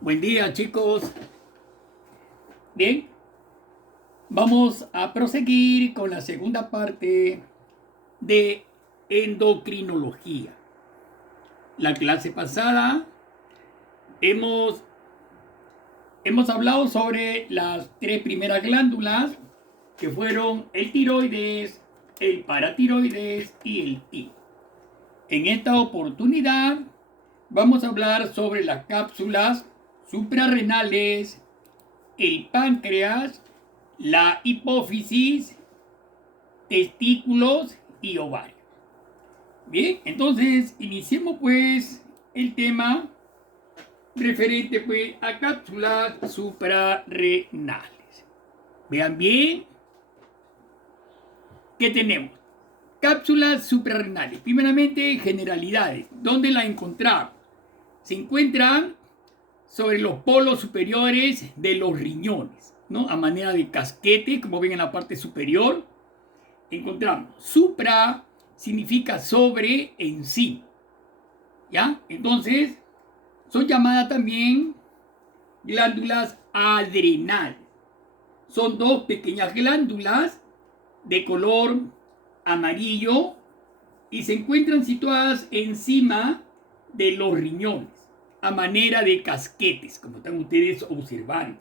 Buen día, chicos. Bien, vamos a proseguir con la segunda parte de endocrinología. La clase pasada hemos, hemos hablado sobre las tres primeras glándulas que fueron el tiroides, el paratiroides y el timo. En esta oportunidad vamos a hablar sobre las cápsulas suprarrenales, el páncreas, la hipófisis, testículos y ovarios. Bien, entonces iniciemos pues el tema referente pues a cápsulas suprarrenales. Vean bien qué tenemos. Cápsulas suprarrenales. Primeramente, generalidades. ¿Dónde la encontramos? Se encuentran sobre los polos superiores de los riñones, ¿no? A manera de casquete, como ven en la parte superior. Encontramos supra significa sobre, encima, ¿ya? Entonces, son llamadas también glándulas adrenales. Son dos pequeñas glándulas de color amarillo y se encuentran situadas encima de los riñones, a manera de casquetes, como están ustedes observando.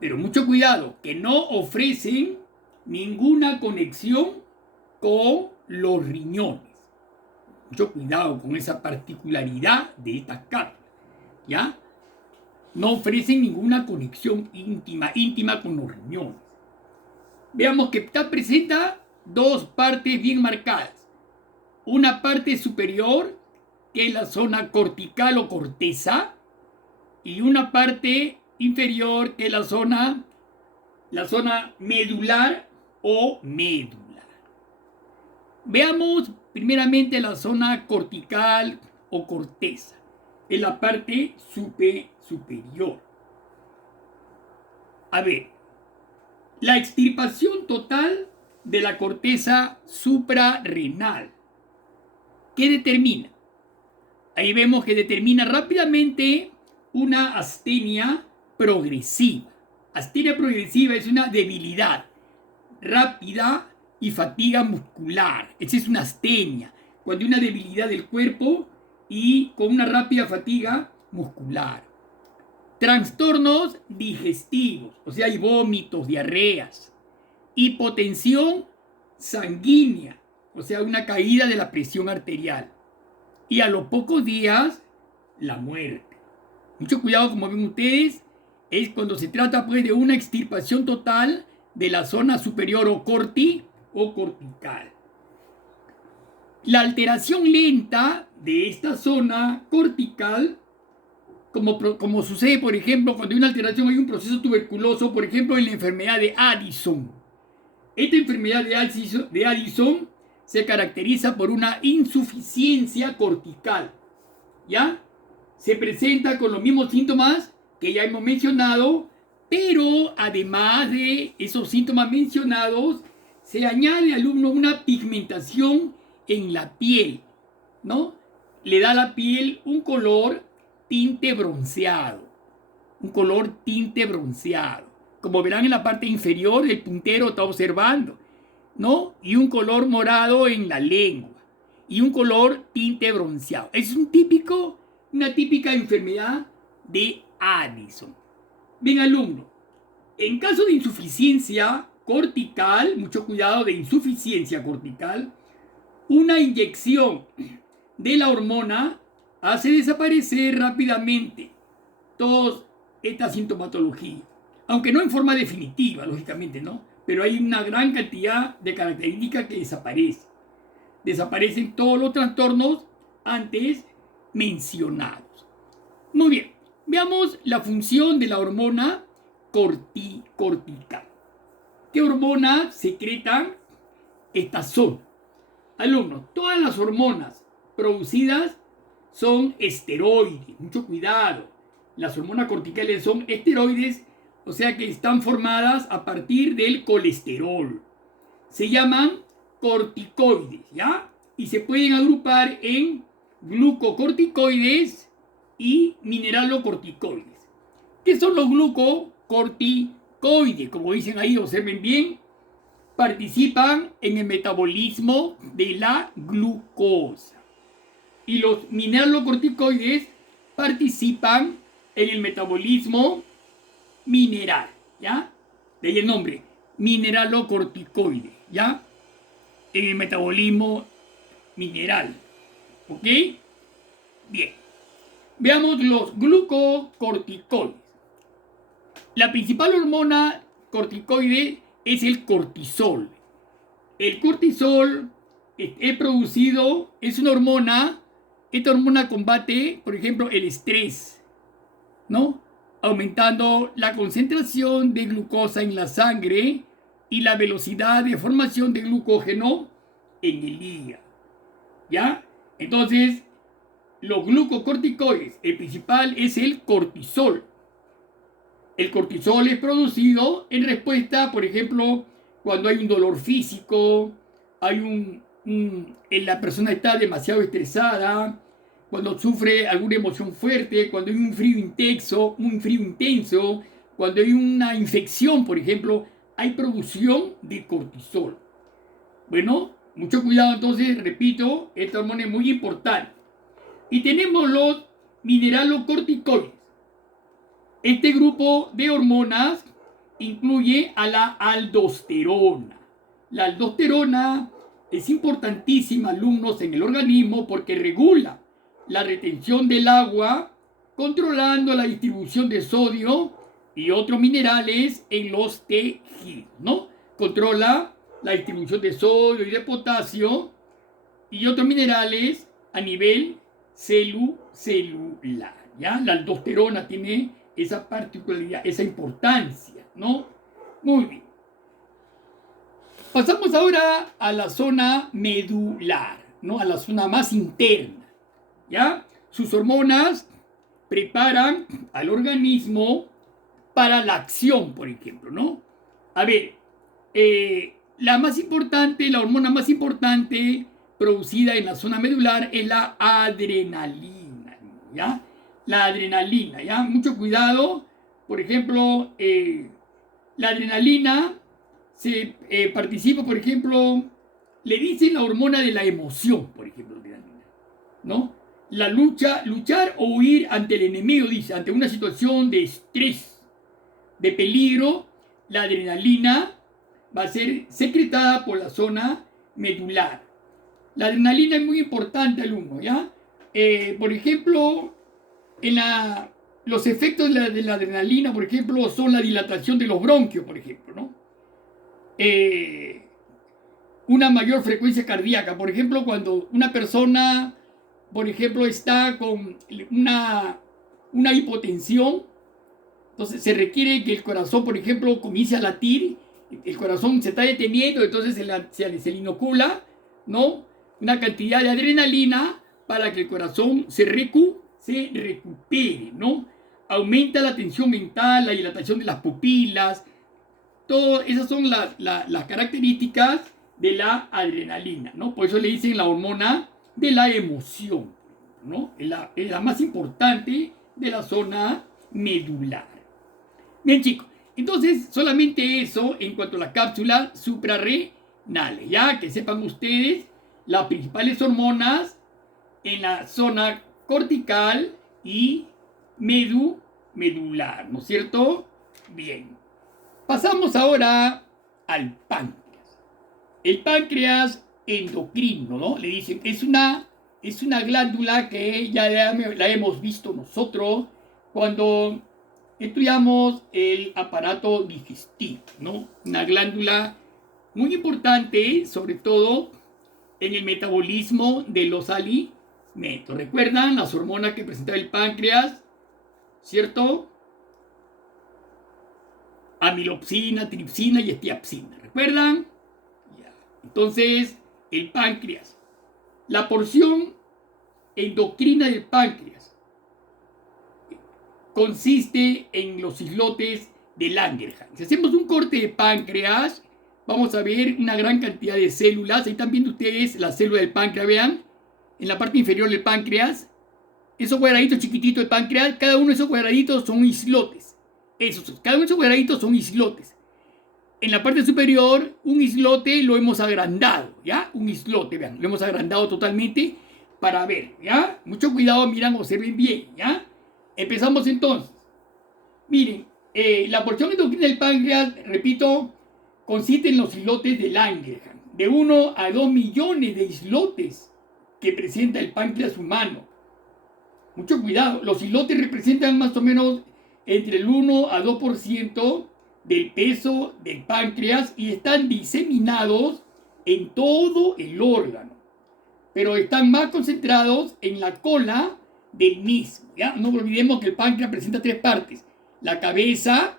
Pero mucho cuidado, que no ofrecen ninguna conexión con los riñones. Mucho cuidado con esa particularidad de estas cápsulas, ¿ya? No ofrecen ninguna conexión íntima con los riñones. Veamos que está presenta dos partes bien marcadas. Una parte superior, que es la zona cortical o corteza, y una parte inferior, que es la zona medular o médula. Veamos primeramente la zona cortical o corteza, en la parte superior. A ver, la extirpación total de la corteza suprarrenal. ¿Qué determina? Ahí vemos que determina rápidamente una astenia progresiva. Astenia progresiva es una debilidad rápida y fatiga muscular. Esa es una astenia, cuando hay una debilidad del cuerpo y con una rápida fatiga muscular. Trastornos digestivos, o sea, hay vómitos, diarreas. Hipotensión sanguínea, o sea, una caída de la presión arterial. Y a los pocos días, la muerte. Mucho cuidado, como ven ustedes, es cuando se trata pues de una extirpación total de la zona superior o cortical. La alteración lenta de esta zona cortical, como sucede, por ejemplo, cuando hay una alteración, hay un proceso tuberculoso, por ejemplo, en la enfermedad de Addison. Esta enfermedad de Addison se caracteriza por una insuficiencia cortical, ¿ya? Se presenta con los mismos síntomas que ya hemos mencionado, pero además de esos síntomas mencionados, se añade al alumno una pigmentación en la piel, ¿no? Le da a la piel un color tinte bronceado, Como verán en la parte inferior, el puntero está observando, ¿no? Y un color morado en la lengua y un color tinte bronceado. Es una típica enfermedad de Addison. Bien, alumno, en caso de insuficiencia cortical, mucho cuidado de insuficiencia cortical, una inyección de la hormona hace desaparecer rápidamente toda esta sintomatología, aunque no en forma definitiva, lógicamente, ¿no? Pero hay una gran cantidad de características que desaparecen. Desaparecen todos los trastornos antes mencionados. Muy bien, veamos la función de la hormona cortical. ¿Qué hormona secretan esta zona? Alumnos, todas las hormonas producidas son esteroides. Mucho cuidado. Las hormonas corticales son esteroides, o sea que están formadas a partir del colesterol. Se llaman corticoides, ¿ya? Y se pueden agrupar en glucocorticoides y mineralocorticoides. ¿Qué son los glucocorticoides? Como dicen ahí, observen bien, participan en el metabolismo de la glucosa. Y los mineralocorticoides participan en el metabolismo mineral, ¿ya? De ahí el nombre, mineralocorticoide, ¿ya? En el metabolismo mineral, ¿ok? Bien, veamos los glucocorticoides. La principal hormona corticoide es el cortisol. El cortisol es producido, es una hormona, esta hormona combate, por ejemplo, el estrés, ¿no? Aumentando la concentración de glucosa en la sangre y la velocidad de formación de glucógeno en el hígado, ¿ya? Entonces, los glucocorticoides, el principal es el cortisol. El cortisol es producido en respuesta, por ejemplo, cuando hay un dolor físico, la persona está demasiado estresada, cuando sufre alguna emoción fuerte, cuando hay un frío intenso, cuando hay una infección, por ejemplo, hay producción de cortisol. Bueno, mucho cuidado entonces, repito, esta hormona es muy importante. Y tenemos los mineralocorticoides. Este grupo de hormonas incluye a la aldosterona. La aldosterona es importantísima, alumnos, en el organismo porque regula la retención del agua, controlando la distribución de sodio y otros minerales en los tejidos, ¿no? Controla la distribución de sodio y de potasio y otros minerales a nivel celular, ¿ya? La aldosterona tiene esa particularidad, esa importancia, ¿no? Muy bien. Pasamos ahora a la zona medular, ¿no? A la zona más interna, ¿ya? Sus hormonas preparan al organismo para la acción, por ejemplo, ¿no? A ver, la hormona más importante producida en la zona medular es la adrenalina, ¿ya? La adrenalina, ¿ya? Mucho cuidado. Por ejemplo, la adrenalina se participa, por ejemplo, le dicen la hormona de la emoción, por ejemplo, adrenalina, ¿no? Luchar o huir ante el enemigo, dice, ante una situación de estrés, de peligro, la adrenalina va a ser secretada por la zona medular. La adrenalina es muy importante, alumno, ¿ya? Por ejemplo, los efectos de la adrenalina, por ejemplo, son la dilatación de los bronquios, por ejemplo, ¿no? Una mayor frecuencia cardíaca, por ejemplo, cuando una persona, por ejemplo, está con una hipotensión, entonces se requiere que el corazón, por ejemplo, comience a latir, el corazón se está deteniendo, entonces se le inocula, ¿no? Una cantidad de adrenalina para que el corazón se recupere, ¿no? Aumenta la tensión mental, la dilatación de las pupilas, todas esas son las características de la adrenalina, ¿no? Por eso le dicen la hormona de la emoción, ¿no? Es la más importante de la zona medular. Bien, chicos, entonces solamente eso en cuanto a las cápsulas suprarrenales, ya que sepan ustedes las principales hormonas en la zona cortical y medular, ¿no es cierto? Bien. Pasamos ahora al páncreas. El páncreas endocrino, ¿no? Le dicen, es una glándula que ya la hemos visto nosotros cuando estudiamos el aparato digestivo, ¿no? Una glándula muy importante, sobre todo en el metabolismo de los alimentos. ¿Recuerdan las hormonas que presentaba el páncreas? ¿Cierto? Amilopsina, tripsina y estiapsina. ¿Recuerdan? Ya. Entonces, el páncreas. La porción endocrina del páncreas consiste en los islotes de Langerhans. Si hacemos un corte de páncreas, vamos a ver una gran cantidad de células. Ahí están viendo ustedes la célula del páncreas, vean, en la parte inferior del páncreas, esos cuadraditos chiquititos del páncreas, cada uno de esos cuadraditos son islotes. Cada uno de esos cuadraditos son islotes. En la parte superior, un islote lo hemos agrandado, ¿ya? Un islote, vean, lo hemos agrandado totalmente para ver, ¿ya? Mucho cuidado, miren, observen bien, ¿ya? Empezamos entonces. Miren, la porción endocrina del páncreas, repito, consiste en los islotes de Langerhans, de 1 a 2 millones de islotes que presenta el páncreas humano. Mucho cuidado, los islotes representan más o menos entre el 1 a 2% del peso del páncreas y están diseminados en todo el órgano, pero están más concentrados en la cola del mismo, ¿ya? No olvidemos que el páncreas presenta 3 partes: la cabeza,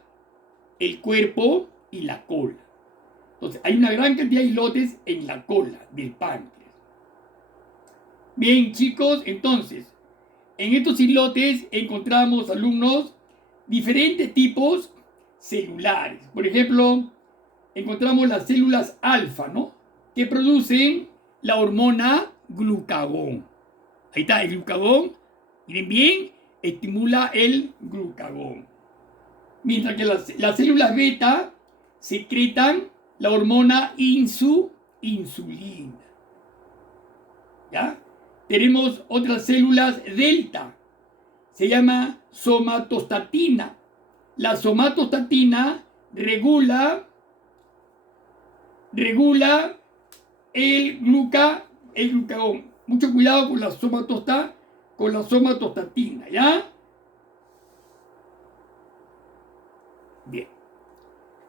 el cuerpo y la cola. Entonces, hay una gran cantidad de islotes en la cola del páncreas. Bien, chicos, entonces, en estos islotes encontramos, alumnos, diferentes tipos celulares. Por ejemplo, encontramos las células alfa, ¿no? Que producen la hormona glucagón. Ahí está el glucagón. Miren bien, estimula el glucagón. Mientras que las células beta secretan la hormona insulina. ¿Ya? Tenemos otras células delta. Se llama somatostatina. La somatostatina regula el glucagón. Mucho cuidado con la somatostatina, ¿ya? Bien.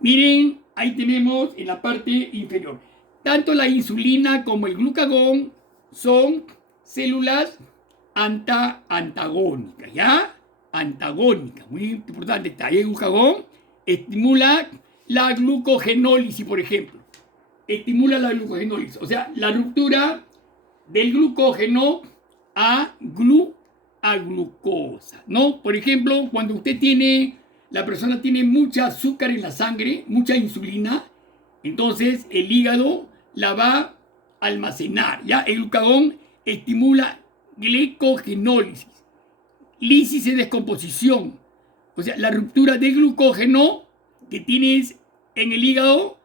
Miren, ahí tenemos en la parte inferior. Tanto la insulina como el glucagón son células antagónicas, ¿ya? Antagónicas, muy importante. Está ahí el glucagón, estimula la glucogenólisis, por ejemplo. Estimula la glucogenólisis, o sea, la ruptura del glucógeno a glucosa, ¿no? Por ejemplo, cuando la persona tiene mucha azúcar en la sangre, mucha insulina, entonces el hígado la va a almacenar, ¿ya? El glucagón estimula glicogenólisis, lisis de descomposición, o sea, la ruptura de glucógeno que tienes en el hígado,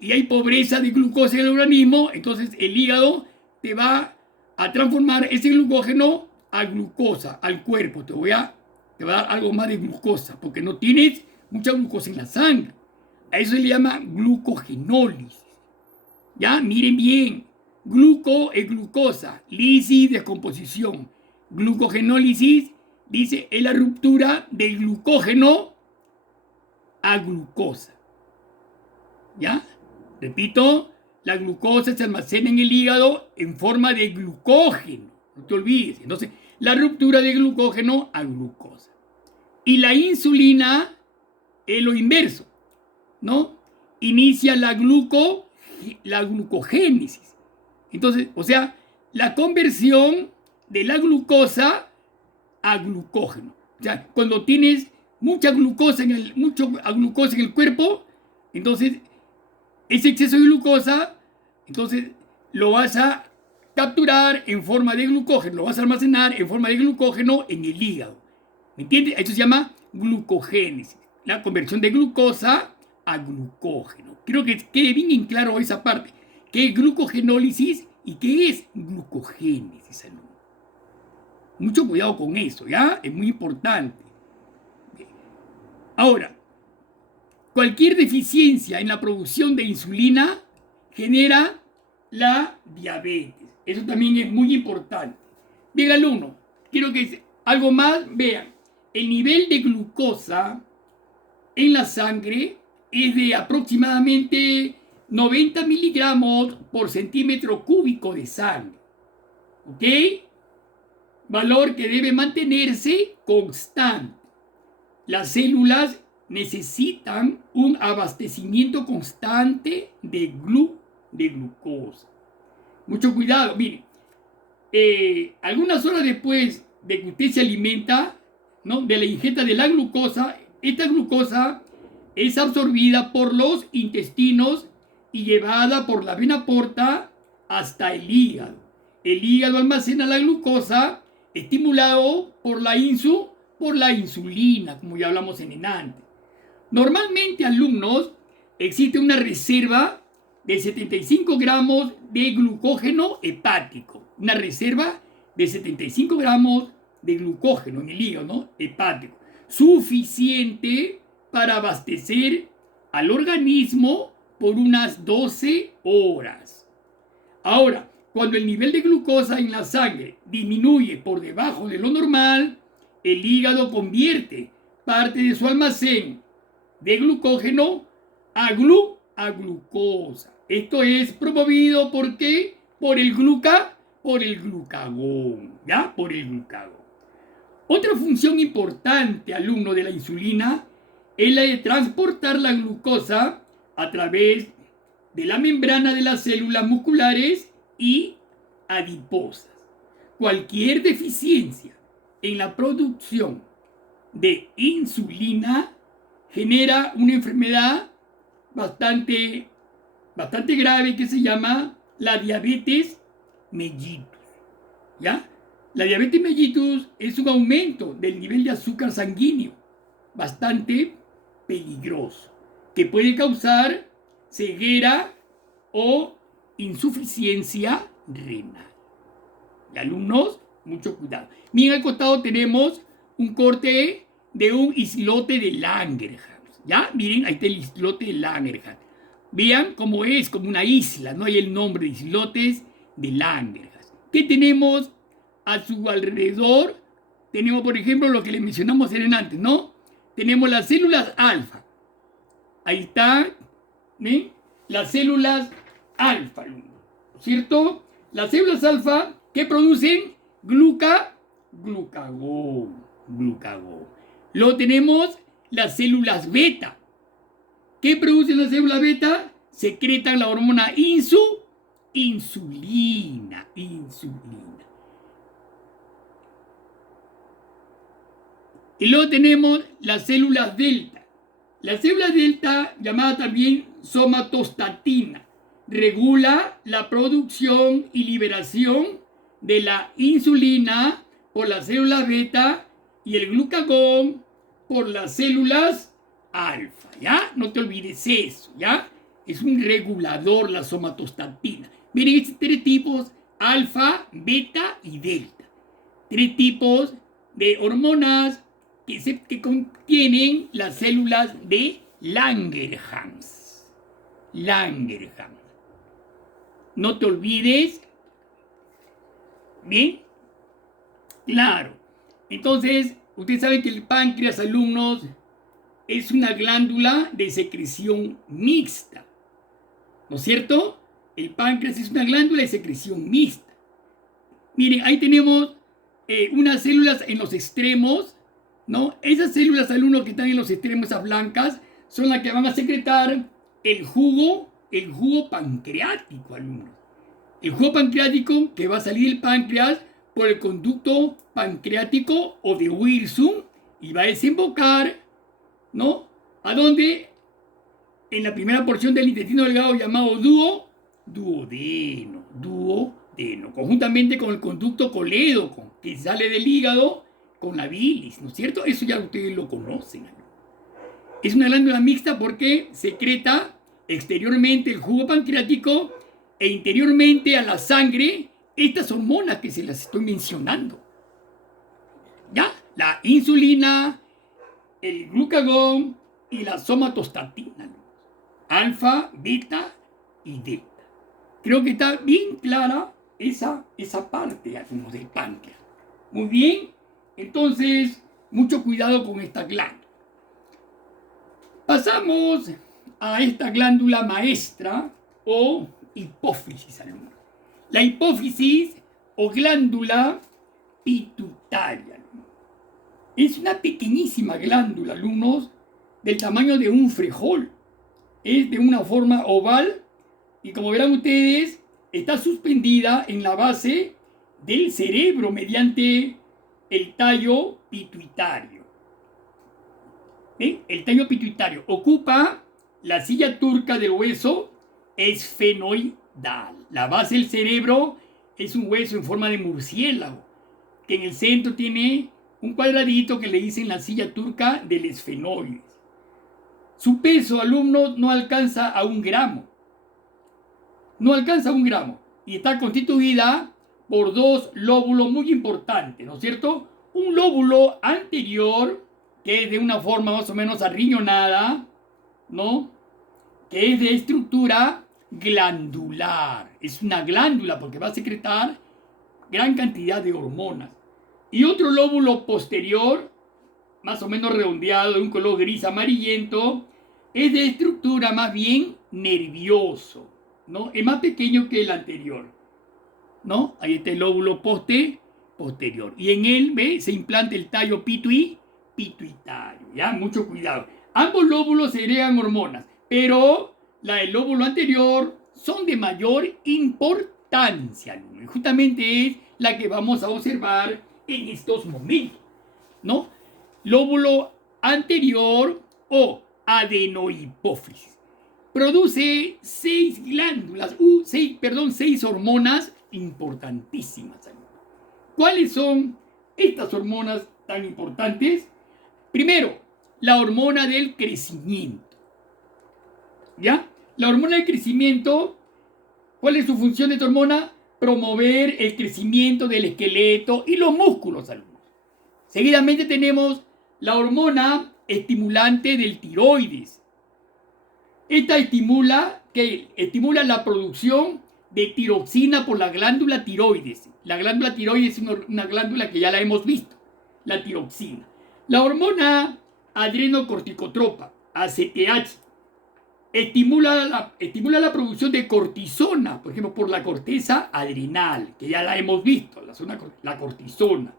y hay pobreza de glucosa en el organismo, entonces el hígado te va a transformar ese glucógeno a glucosa, al cuerpo. Te va a dar algo más de glucosa, porque no tienes mucha glucosa en la sangre. A eso se le llama glucogenólisis. Ya, miren bien. Gluco es glucosa, lisis, descomposición. Glucogenólisis, dice, es la ruptura del glucógeno a glucosa. ¿Ya? Repito, la glucosa se almacena en el hígado en forma de glucógeno. No te olvides. Entonces, la ruptura de glucógeno a glucosa. Y la insulina es lo inverso, ¿no? Inicia la glucogénesis. Entonces, o sea, la conversión de la glucosa a glucógeno. O sea, cuando tienes mucha glucosa en el cuerpo, entonces ese exceso de glucosa, entonces lo vas a capturar en forma de glucógeno, lo vas a almacenar en forma de glucógeno en el hígado. ¿Me entiendes? Esto se llama glucogénesis, la conversión de glucosa a glucógeno. Quiero que quede bien en claro esa parte. ¿Qué es glucogenólisis y qué es glucogénesis, alumno? Mucho cuidado con eso, ¿ya? Es muy importante. Ahora, cualquier deficiencia en la producción de insulina genera la diabetes. Eso también es muy importante. Bien, alumno, quiero que algo más vean. El nivel de glucosa en la sangre es de aproximadamente 90 miligramos por centímetro cúbico de sangre. ¿Ok? Valor que debe mantenerse constante. Las células necesitan un abastecimiento constante de glucosa. Mucho cuidado, miren. Algunas horas después de que usted se alimenta, ¿no?, de la ingesta de la glucosa, esta glucosa es absorbida por los intestinos y llevada por la vena porta hasta el hígado. El hígado almacena la glucosa estimulado por la insulina, como ya hablamos en antes. Normalmente, alumnos, existe una reserva de 75 gramos de glucógeno hepático. Una reserva de 75 gramos de glucógeno en el hígado, ¿no? Hepático. Suficiente para abastecer al organismo por unas 12 horas. Ahora, cuando el nivel de glucosa en la sangre disminuye por debajo de lo normal, el hígado convierte parte de su almacén de glucógeno a glucosa. Esto es promovido ¿por qué? Por el glucagón, ¿ya? Por el glucagón. Otra función importante, alumno, de la insulina es la de transportar la glucosa a través de la membrana de las células musculares y adiposas. Cualquier deficiencia en la producción de insulina genera una enfermedad bastante grave que se llama la diabetes mellitus. ¿Ya? La diabetes mellitus es un aumento del nivel de azúcar sanguíneo bastante peligroso que puede causar ceguera o insuficiencia renal. Y alumnos, mucho cuidado. Miren, al costado tenemos un corte de un islote de Langerhans. ¿Ya? Miren, ahí está el islote de Langerhans. Vean cómo es, como una isla, no hay el nombre de islotes de Langerhans. ¿Qué tenemos a su alrededor? Tenemos, por ejemplo, lo que les mencionamos antes, ¿no? Tenemos las células alfa. Ahí está, ¿ven? Las células alfa, ¿cierto? Las células alfa que producen glucagón. Luego tenemos las células beta. ¿Qué producen las células beta? Secretan la hormona insulina. Y luego tenemos las células delta. Las células delta, llamada también somatostatina, regula la producción y liberación de la insulina por las células beta y el glucagón por las células alfa, ¿ya? No te olvides eso, ¿ya? Es un regulador la somatostatina. Miren, estos tres tipos, alfa, beta y delta. Tres tipos de hormonas que contienen las células de Langerhans. No te olvides. ¿Bien? Claro. Entonces, ustedes saben que el páncreas, alumnos, es una glándula de secreción mixta. ¿No es cierto? El páncreas es una glándula de secreción mixta. Miren, ahí tenemos unas células en los extremos, ¿no? Esas células, alumnos, que están en los extremos, esas blancas, son las que van a secretar el jugo pancreático, alumnos. El jugo pancreático que va a salir del páncreas por el conducto pancreático o de Wirsum y va a desembocar, ¿no? ¿A dónde? En la primera porción del intestino delgado llamado duodeno, conjuntamente con el conducto colédoco que sale del hígado con la bilis, ¿no es cierto? Eso ya ustedes lo conocen. Es una glándula mixta porque secreta exteriormente el jugo pancreático e interiormente a la sangre estas hormonas que se las estoy mencionando. ¿Ya? La insulina, el glucagón y la somatostatina. Alfa, beta y delta. Creo que está bien clara esa parte del páncreas. Muy bien. Entonces, mucho cuidado con esta glándula. Pasamos a esta glándula maestra o hipófisis, alumnos. La hipófisis o glándula pituitaria. Es una pequeñísima glándula, alumnos, del tamaño de un frijol. Es de una forma oval y, como verán ustedes, está suspendida en la base del cerebro mediante el tallo pituitario. ¿Ven? El tallo pituitario ocupa la silla turca del hueso esfenoidal. La base del cerebro es un hueso en forma de murciélago que en el centro tiene un cuadradito que le dicen la silla turca del esfenoides. Su peso, alumnos, no alcanza a 1 gramo. No alcanza a 1 gramo. Y está constituida por 2 lóbulos muy importantes, ¿no es cierto? Un lóbulo anterior, que es de una forma más o menos arriñonada, ¿no? Que es de estructura glandular. Es una glándula porque va a secretar gran cantidad de hormonas. Y otro lóbulo posterior, más o menos redondeado, de un color gris amarillento, es de estructura más bien nervioso, ¿no? Es más pequeño que el anterior, ¿no? Ahí está el lóbulo posterior. Y en él, ¿ve? Se implanta el tallo pituitario, ¿ya? Mucho cuidado. Ambos lóbulos segregan hormonas, pero la del lóbulo anterior son de mayor importancia, ¿no? Y justamente es la que vamos a observar en estos momentos, ¿no? Lóbulo anterior o adenohipófisis produce 6 glándulas, 6 hormonas importantísimas. ¿Cuáles son estas hormonas tan importantes? Primero, la hormona del crecimiento. ¿Ya? La hormona del crecimiento, ¿cuál es su función de esta hormona? Promover el crecimiento del esqueleto y los músculos, alumnos. Seguidamente tenemos la hormona estimulante del tiroides. Esta estimula la producción de tiroxina por la glándula tiroides. La glándula tiroides es una glándula que ya la hemos visto, la tiroxina. La hormona adrenocorticotropa, ACTH, estimula la producción de cortisona, por ejemplo, por la corteza adrenal, que ya la hemos visto, la cortisona.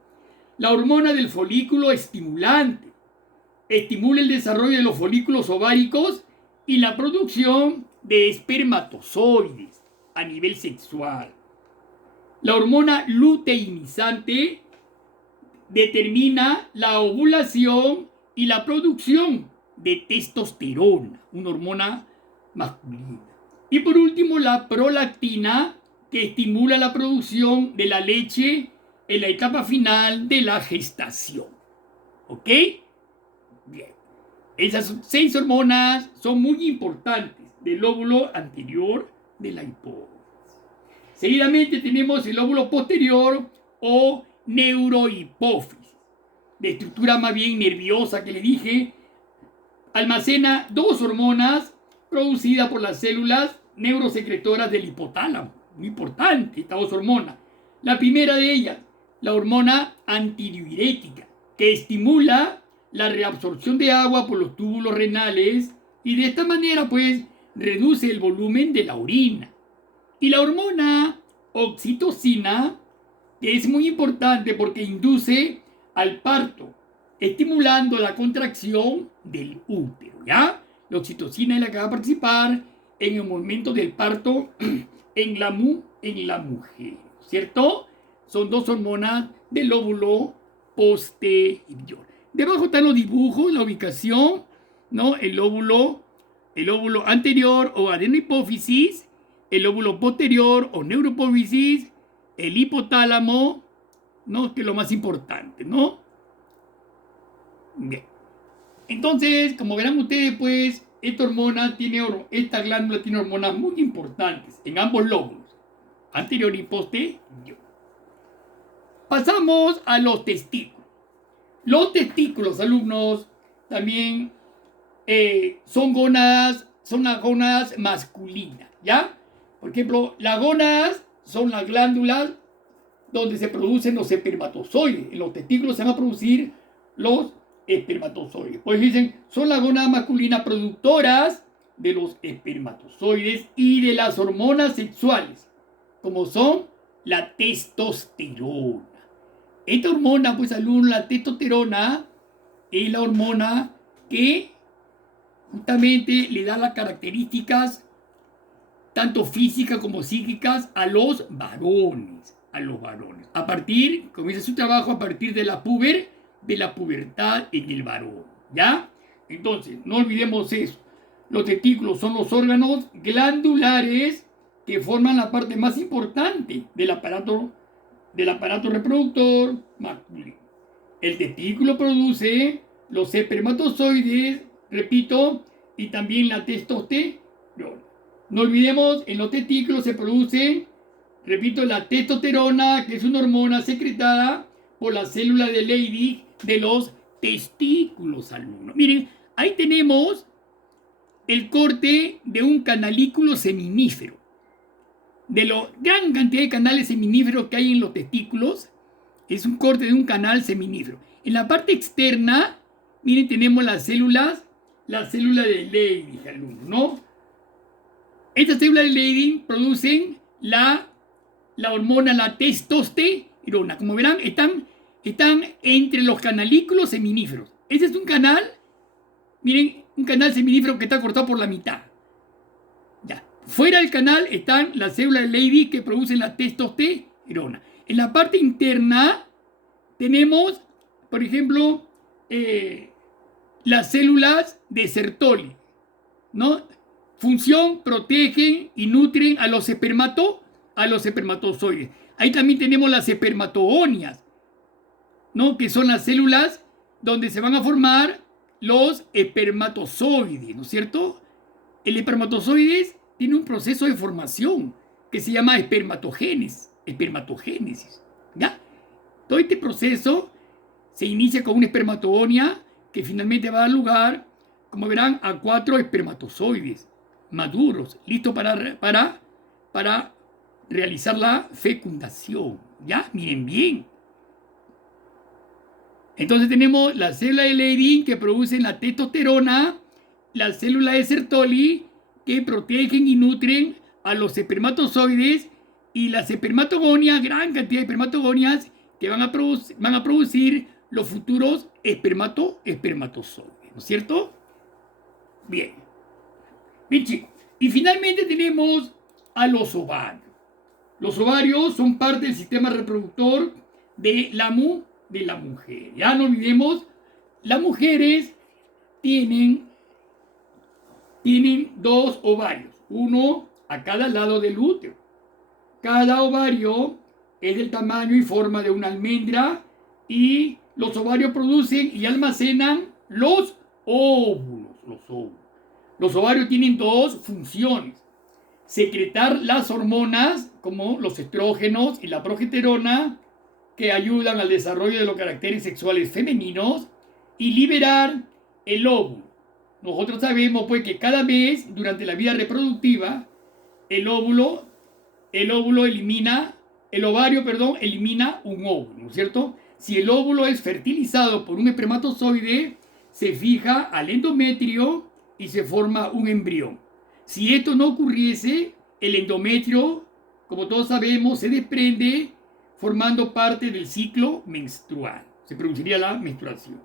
La hormona del folículo estimulante estimula el desarrollo de los folículos ováricos y la producción de espermatozoides a nivel sexual. La hormona luteinizante determina la ovulación y la producción de testosterona, una hormona masculina. Y por último, la prolactina, que estimula la producción de la leche en la etapa final de la gestación. ¿Ok? Bien. Esas 6 hormonas son muy importantes del lóbulo anterior de la hipófisis. Seguidamente tenemos el lóbulo posterior o neurohipófisis, de estructura más bien nerviosa que le dije. Almacena 2 hormonas producidas por las células neurosecretoras del hipotálamo. Muy importante estas 2 hormonas. La primera de ellas, la hormona antidiurética, que estimula la reabsorción de agua por los túbulos renales y de esta manera pues reduce el volumen de la orina. Y la hormona oxitocina, que es muy importante porque induce al parto, estimulando la contracción del útero, ¿ya? La oxitocina es la que va a participar en el momento del parto en la mujer, ¿cierto? Son 2 hormonas del lóbulo posterior. Debajo están los dibujos, la ubicación, ¿no? El lóbulo anterior o adenohipófisis, el lóbulo posterior o neurohipófisis, el hipotálamo, ¿no? Que es lo más importante, ¿no? Bien. Entonces, como verán ustedes, pues, esta glándula tiene hormonas muy importantes en ambos lóbulos, anterior y posterior. Pasamos a los testículos. Los testículos, alumnos, también son las gónadas masculinas, ¿ya? Por ejemplo, las gónadas son las glándulas donde se producen los espermatozoides. En los testículos se van a producir los espermatozoides. Pues dicen, son las gónadas masculinas productoras de los espermatozoides y de las hormonas sexuales, como son la testosterona. Esta hormona, pues alumnos, la testosterona es la hormona que justamente le da las características tanto físicas como psíquicas a los varones. Comienza su trabajo a partir de la pubertad en el varón, ¿ya? Entonces, no olvidemos eso. Los testículos son los órganos glandulares que forman la parte más importante del aparato del aparato reproductor masculino. El testículo produce los espermatozoides, repito, y también la testosterona. No olvidemos, en los testículos se produce, repito, la testosterona, que es una hormona secretada por la célula de Leydig de los testículos, alumnos. Miren, ahí tenemos el corte de un canalículo seminífero. De la gran cantidad de canales seminíferos que hay en los testículos, es un corte de un canal seminífero. En la parte externa, miren, tenemos las células, la célula de Leydig, alumnos, ¿no? Estas células de Leydig producen la hormona, la testosterona. Como verán, están entre los canalículos seminíferos. Este es un canal, miren, un canal seminífero que está cortado por la mitad. Ya. Fuera del canal están las células de Leydig que producen la testosterona. En la parte interna tenemos, por ejemplo, las células de Sertoli, ¿no? Función: protegen y nutren a los espermatozoides. Ahí también tenemos las espermatogonias, ¿no? Que son las células donde se van a formar los espermatozoides, ¿no es cierto? El espermatozoide tiene un proceso de formación que se llama espermatogénesis, ¿ya? Todo este proceso se inicia con una espermatogonia que finalmente va a dar lugar, como verán, a 4 espermatozoides maduros, listos para realizar la fecundación. ¿Ya? Miren bien. Entonces tenemos la célula de Leydig que producen la testosterona, la célula de Sertoli que protegen y nutren a los espermatozoides, y las espermatogonias, gran cantidad de espermatogonias que van a producir los futuros espermatozoides, ¿no es cierto? Bien. Bien, chicos. Y finalmente tenemos a los ovarios. Los ovarios son parte del sistema reproductor de la mujer. Ya no olvidemos, las mujeres tienen 2 ovarios, uno a cada lado del útero. Cada ovario es del tamaño y forma de una almendra, y los ovarios producen y almacenan los óvulos. Los ovarios tienen 2 funciones: secretar las hormonas como los estrógenos y la progesterona, que ayudan al desarrollo de los caracteres sexuales femeninos, y liberar el óvulo. Nosotros sabemos pues que cada mes durante la vida reproductiva el ovario elimina un óvulo, ¿no es cierto? Si el óvulo es fertilizado por un espermatozoide, se fija al endometrio y se forma un embrión. Si esto no ocurriese, el endometrio, como todos sabemos, se desprende, formando parte del ciclo menstrual. Se produciría la menstruación.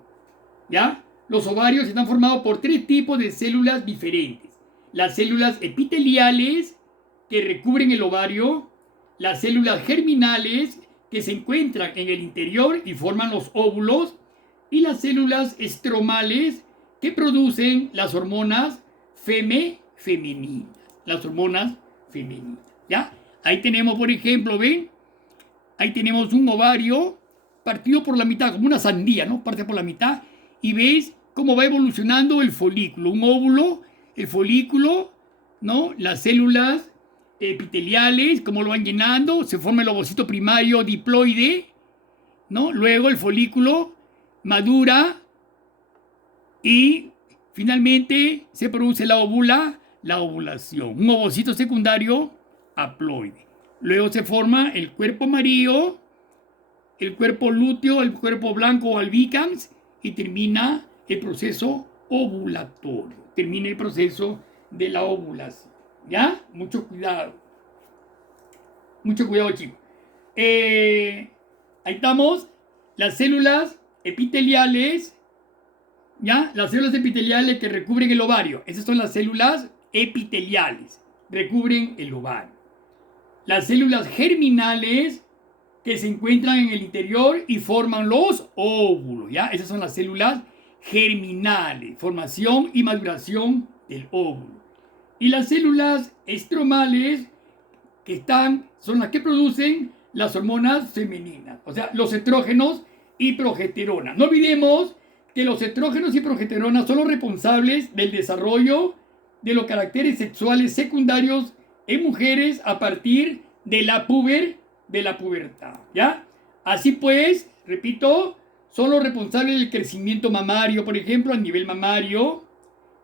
¿Ya? Los ovarios están formados por 3 tipos de células diferentes: las células epiteliales, que recubren el ovario; las células germinales, que se encuentran en el interior y forman los óvulos; y las células estromales, que producen las hormonas femeninas. Las hormonas femeninas. ¿Ya? Ahí tenemos, por ejemplo, ¿ven? Ahí tenemos un ovario partido por la mitad, como una sandía, ¿no? Parte por la mitad, y ves cómo va evolucionando el folículo. Un óvulo, el folículo, ¿no? Las células epiteliales, cómo lo van llenando, se forma el ovocito primario diploide, ¿no? Luego el folículo madura y finalmente se produce la ovulación. Un ovocito secundario haploide. Luego se forma el cuerpo amarillo, el cuerpo lúteo, el cuerpo blanco o albicans, y termina el proceso ovulatorio. Termina el proceso de la ovulación. ¿Ya? Mucho cuidado. Mucho cuidado, chicos. Ahí estamos. Las células epiteliales, ¿ya? Las células epiteliales que recubren el ovario. Esas son las células epiteliales. Recubren el ovario. Las células germinales, que se encuentran en el interior y forman los óvulos, ¿ya? Esas son las células germinales. Formación y maduración del óvulo. Y las células estromales, son las que producen las hormonas femeninas, o sea, los estrógenos y progesterona. No olvidemos que los estrógenos y progesterona son los responsables del desarrollo de los caracteres sexuales secundarios en mujeres a partir de la pubertad, ¿ya? Así pues, repito, son los responsables del crecimiento mamario, por ejemplo, a nivel mamario,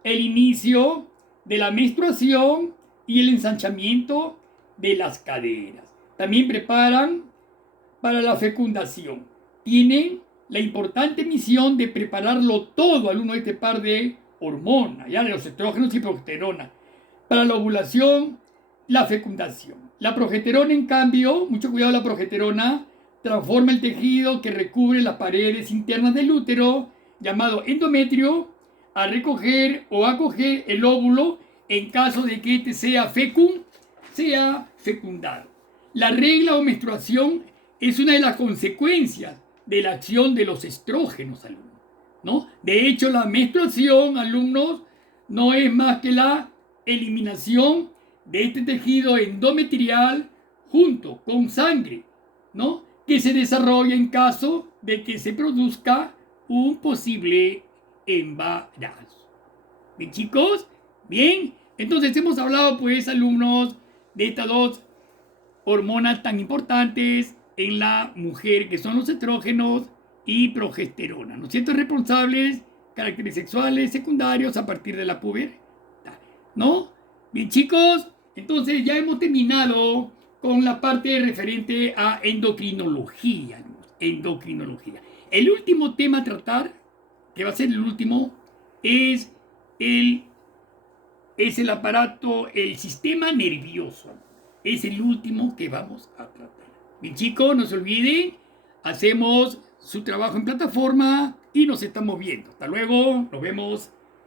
el inicio de la menstruación y el ensanchamiento de las caderas. También preparan para la fecundación. Tienen la importante misión de prepararlo todo al uno de este par de hormonas, ya de los estrógenos y progesterona, para la ovulación, la fecundación. La progesterona, en cambio, mucho cuidado, la progesterona transforma el tejido que recubre las paredes internas del útero, llamado endometrio, a recoger o acoger el óvulo en caso de que este sea fecundado. La regla o menstruación es una de las consecuencias de la acción de los estrógenos, alumnos, ¿no? De hecho, la menstruación, alumnos, no es más que la eliminación de este tejido endometrial junto con sangre, ¿no? Que se desarrolla en caso de que se produzca un posible embarazo. ¿Bien, chicos? Bien. Entonces hemos hablado, pues, alumnos, de estas dos hormonas tan importantes en la mujer, que son los estrógenos y progesterona, ¿no es cierto? Responsables, caracteres sexuales secundarios a partir de la pubertad, ¿no? Bien, chicos, entonces ya hemos terminado con la parte referente a endocrinología, ¿no? Endocrinología. El último tema a tratar, que va a ser el último, es el aparato, el sistema nervioso. Es el último que vamos a tratar. Bien, chicos, no se olviden, hacemos su trabajo en plataforma y nos estamos viendo. Hasta luego, nos vemos.